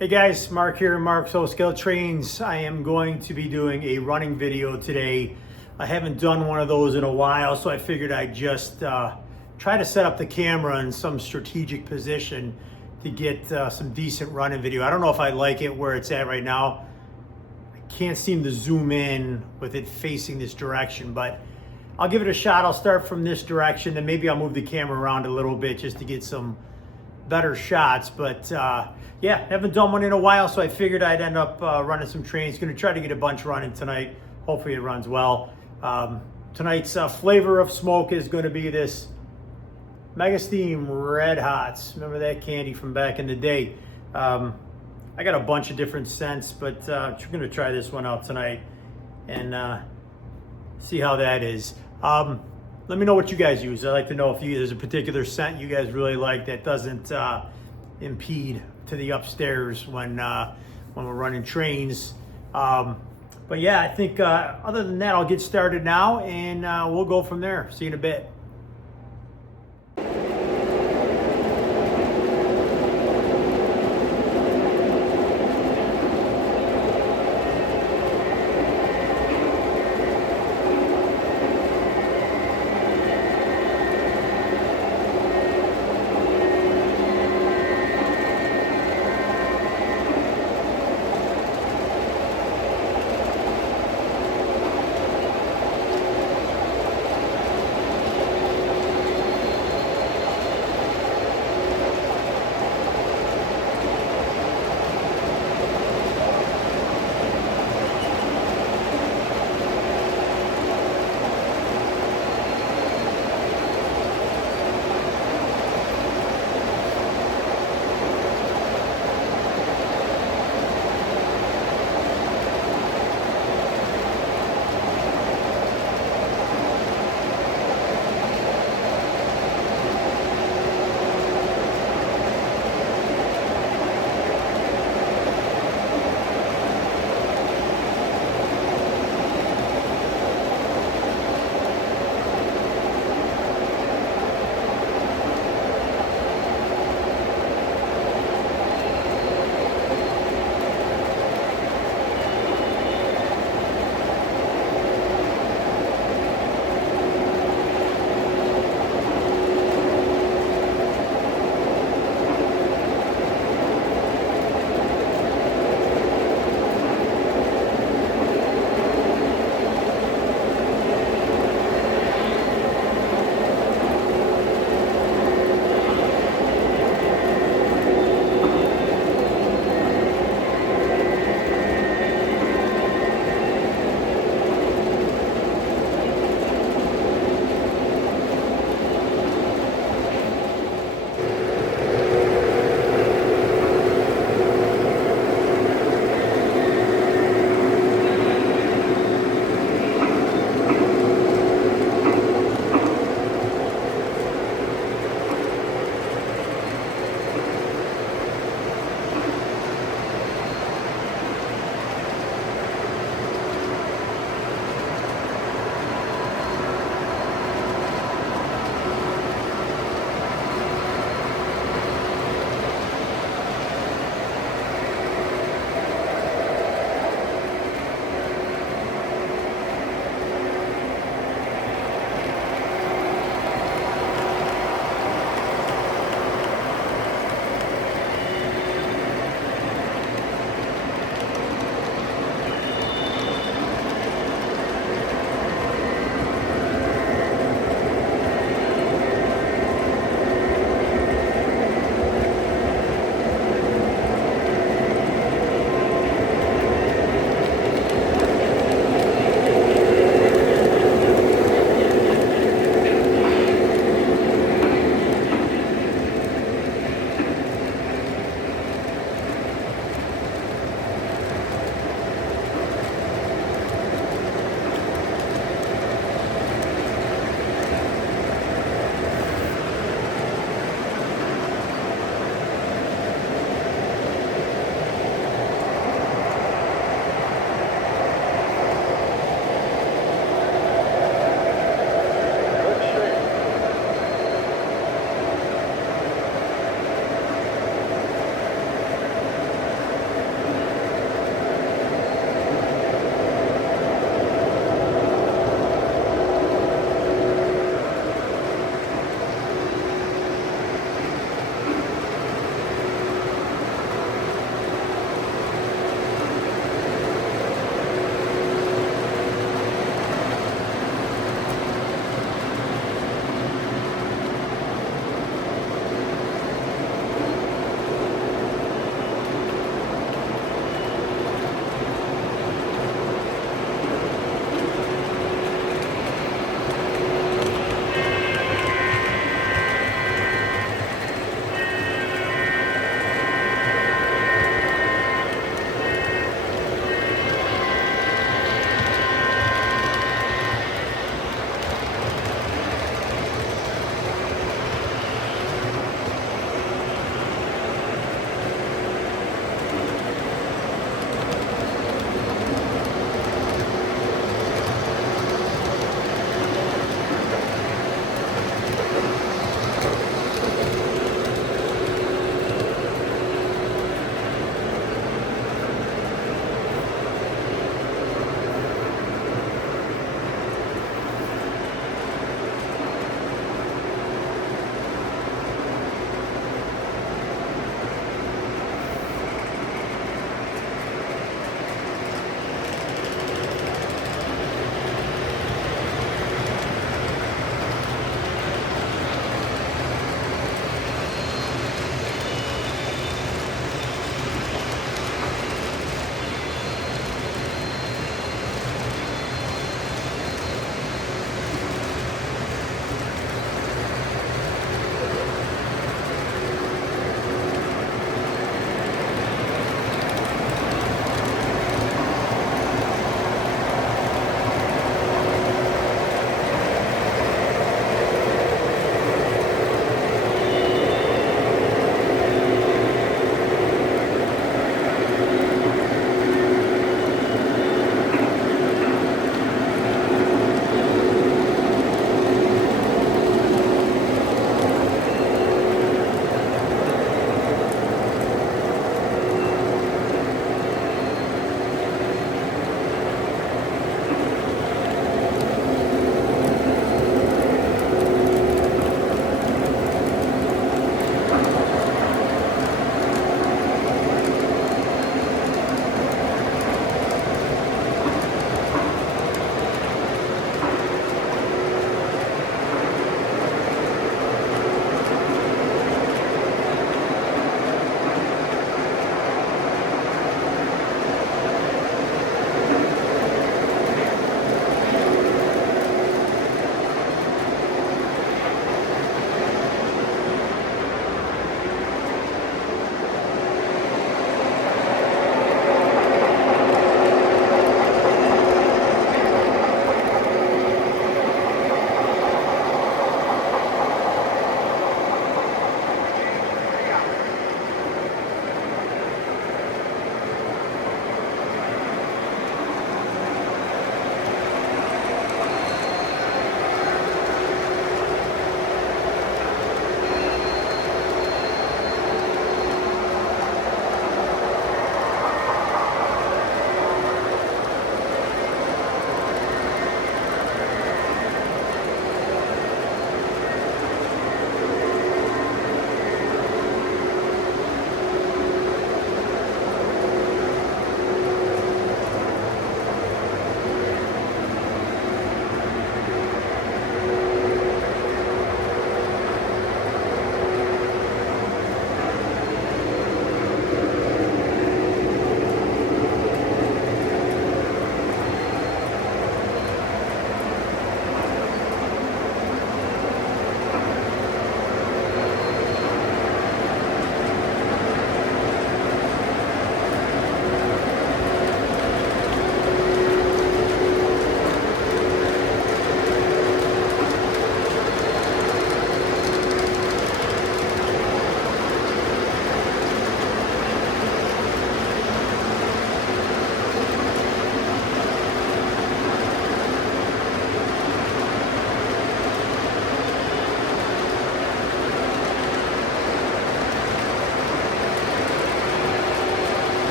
Hey guys, Mark here, Mark Soul Scale Trains. I am going to be doing a running video today. I haven't done one of those in a while, so I figured I'd just try to set up the camera in some strategic position to get some decent running video. I don't know if I like it where it's at right now. I can't seem to zoom in with it facing this direction, but I'll give it a shot. I'll start from this direction, and maybe I'll move the camera around a little bit just to get some better shots. But yeah, haven't done one in a while, so I figured I'd end up running some trains. Gonna try to get a bunch running tonight. Hopefully it runs well. Tonight's flavor of smoke is going to be this Mega Steam Red Hots. Remember that candy from back in the day? I got a bunch of different scents, but I'm going to try this one out tonight and see how that is. Let me know what you guys use. I'd like to know if there's a particular scent you guys really like that doesn't impede to the upstairs when we're running trains. But yeah, I think other than that, I'll get started now and we'll go from there. See you in a bit.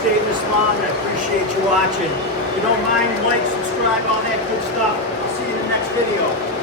stayed this long. I appreciate you watching. If you don't mind, like, subscribe, all that good stuff. I'll see you in the next video.